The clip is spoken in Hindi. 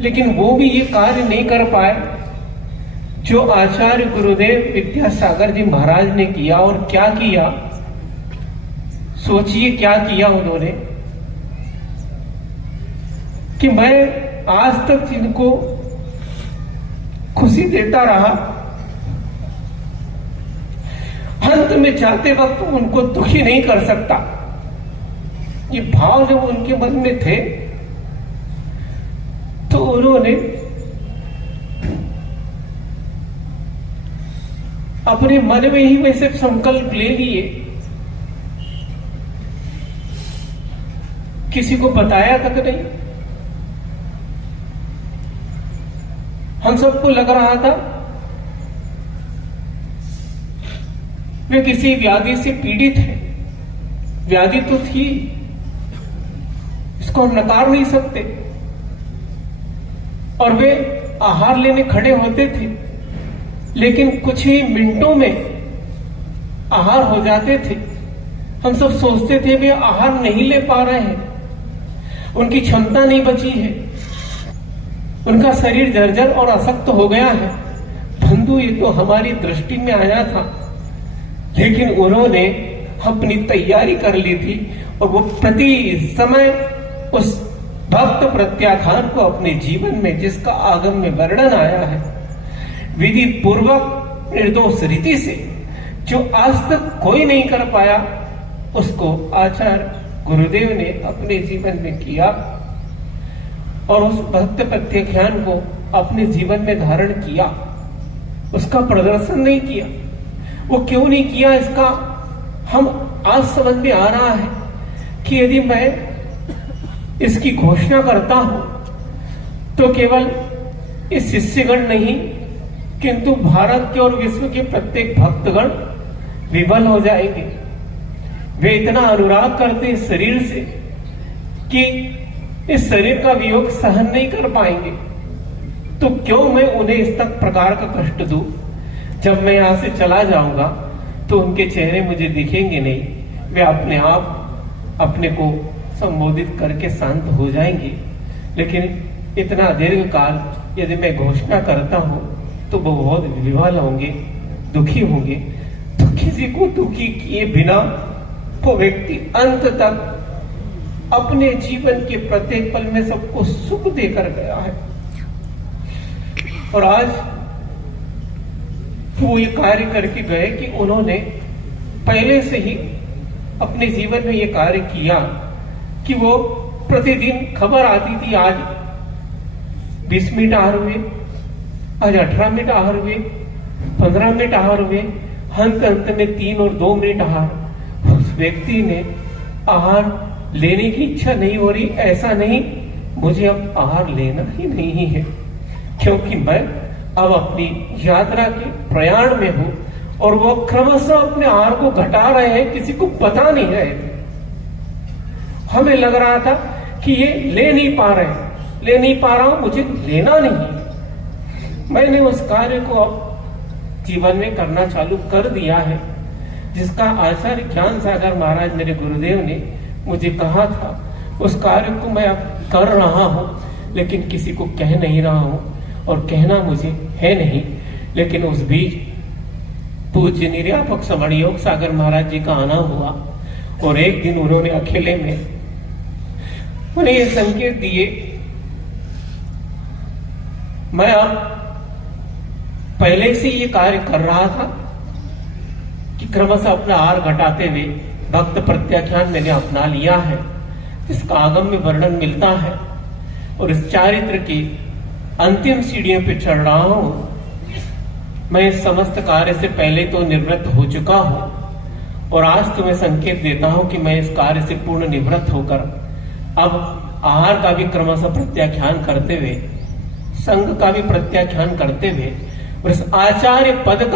लेकिन वो भी ये कार्य नहीं कर पाए जो आचार्य गुरुदेव विद्यासागर जी महाराज ने किया। और क्या किया, सोचिए क्या किया उन्होंने कि मैं आज तक जिनको खुशी देता रहा, अंत में जाते वक्त उनको दुखी नहीं कर सकता। ये भाव जब उनके मन में थे तो उन्होंने अपने मन में ही वैसे संकल्प ले लिए, किसी को बताया तक नहीं। हम सबको लग रहा था वे किसी व्याधि से पीड़ित है, व्याधि तो थी, इसको हम नकार नहीं सकते। और वे आहार लेने खड़े होते थे, लेकिन कुछ ही मिनटों में आहार हो जाते थे। हम सब सोचते थे वे आहार नहीं ले पा रहे हैं, उनकी क्षमता नहीं बची है, उनका शरीर जर्जर और अशक्त हो गया है। बंधु ये तो हमारी दृष्टि में आया था, लेकिन उन्होंने अपनी तैयारी कर ली थी और वो प्रति समय उस भक्त प्रत्याख्यान को अपने जीवन में, जिसका आगम में वर्णन आया है, विधि पूर्वक निर्दोष रीति से, जो आज तक कोई नहीं कर पाया, उसको आचार्य गुरुदेव ने अपने जीवन में किया। और उस भक्त प्रत्याख्यान को अपने जीवन में धारण किया, उसका प्रदर्शन नहीं किया। वो क्यों नहीं किया, इसका हम आज समझ में आ रहा है कि यदि मैं इसकी घोषणा करता हूं तो केवल इस शिष्यगण नहीं, किंतु भारत के और विश्व के प्रत्येक भक्तगण विवल हो जाएंगे। वे इतना अनुराग करते इस शरीर से कि इस शरीर का वियोग सहन नहीं कर पाएंगे। तो क्यों मैं उन्हें इस तक प्रकार का कष्ट दूं? जब मैं यहां से चला जाऊंगा तो उनके चेहरे मुझे दिखेंगे नहीं, वे अपने आप अपने को संबोधित करके शांत हो जाएंगे। लेकिन इतना दीर्घ काल यदि मैं घोषणा करता हूं तो वो बहुत विवल होंगे, दुखी होंगे। तो किसी को दुखी किए बिना वो व्यक्ति अंत तक अपने जीवन के प्रत्येक पल में सबको सुख देकर गया है। और आज वो ये कार्य करके गए कि उन्होंने पहले से ही अपने जीवन में ये कार्य किया कि वो प्रतिदिन खबर आती थी, आज 20 मिनट आहार हुए, आज 18 मिनट आहार हुए, 15 मिनट आहार हुए, अंत में 3 और 2 मिनट आहार। उस व्यक्ति ने आहार लेने की इच्छा नहीं हो रही, ऐसा नहीं, मुझे अब आहार लेना ही नहीं है, क्योंकि मैं अब अपनी यात्रा के प्रयाण में हूं। और वो क्रमशः अपने आहार को घटा रहे हैं, किसी को पता नहीं रहे थे। हमें लग रहा था कि ये ले नहीं पा रहे, ले नहीं पा रहा हूं, मुझे लेना नहीं। मैंने उस कार्य को अब जीवन में करना चालू कर दिया है, जिसका आचार्य ज्ञान सागर महाराज मेरे गुरुदेव ने मुझे कहा था। उस कार्य को मैं अब कर रहा हूं, लेकिन किसी को कह नहीं रहा हूं, और कहना मुझे है नहीं। लेकिन उस बीच पूज्य निर्यापक श्रवण योग सागर महाराज जी का आना हुआ, और एक दिन उन्होंने अकेले में उन्हें ये संकेत दिए, मैं अब पहले से ये कार्य कर रहा था कि क्रमशः अपना आहार घटाते हुए भक्त प्रत्याख्यान मैंने अपना लिया है, जिसका आगम में वर्णन मिलता है। और इस चारित्र की अंतिम सीढ़ियों पे चढ़ रहा हूं। मैं इस समस्त कार्य से पहले तो निवृत्त हो चुका हूं, और आज तुम्हें संकेत देता हूं कि मैं इस कार्य से पूर्ण निवृत्त होकर अब आहार का भी क्रमशः प्रत्याख्यान करते हुए, संघ का भी प्रत्याख्यान करते हुए, और इस आचार्य पद का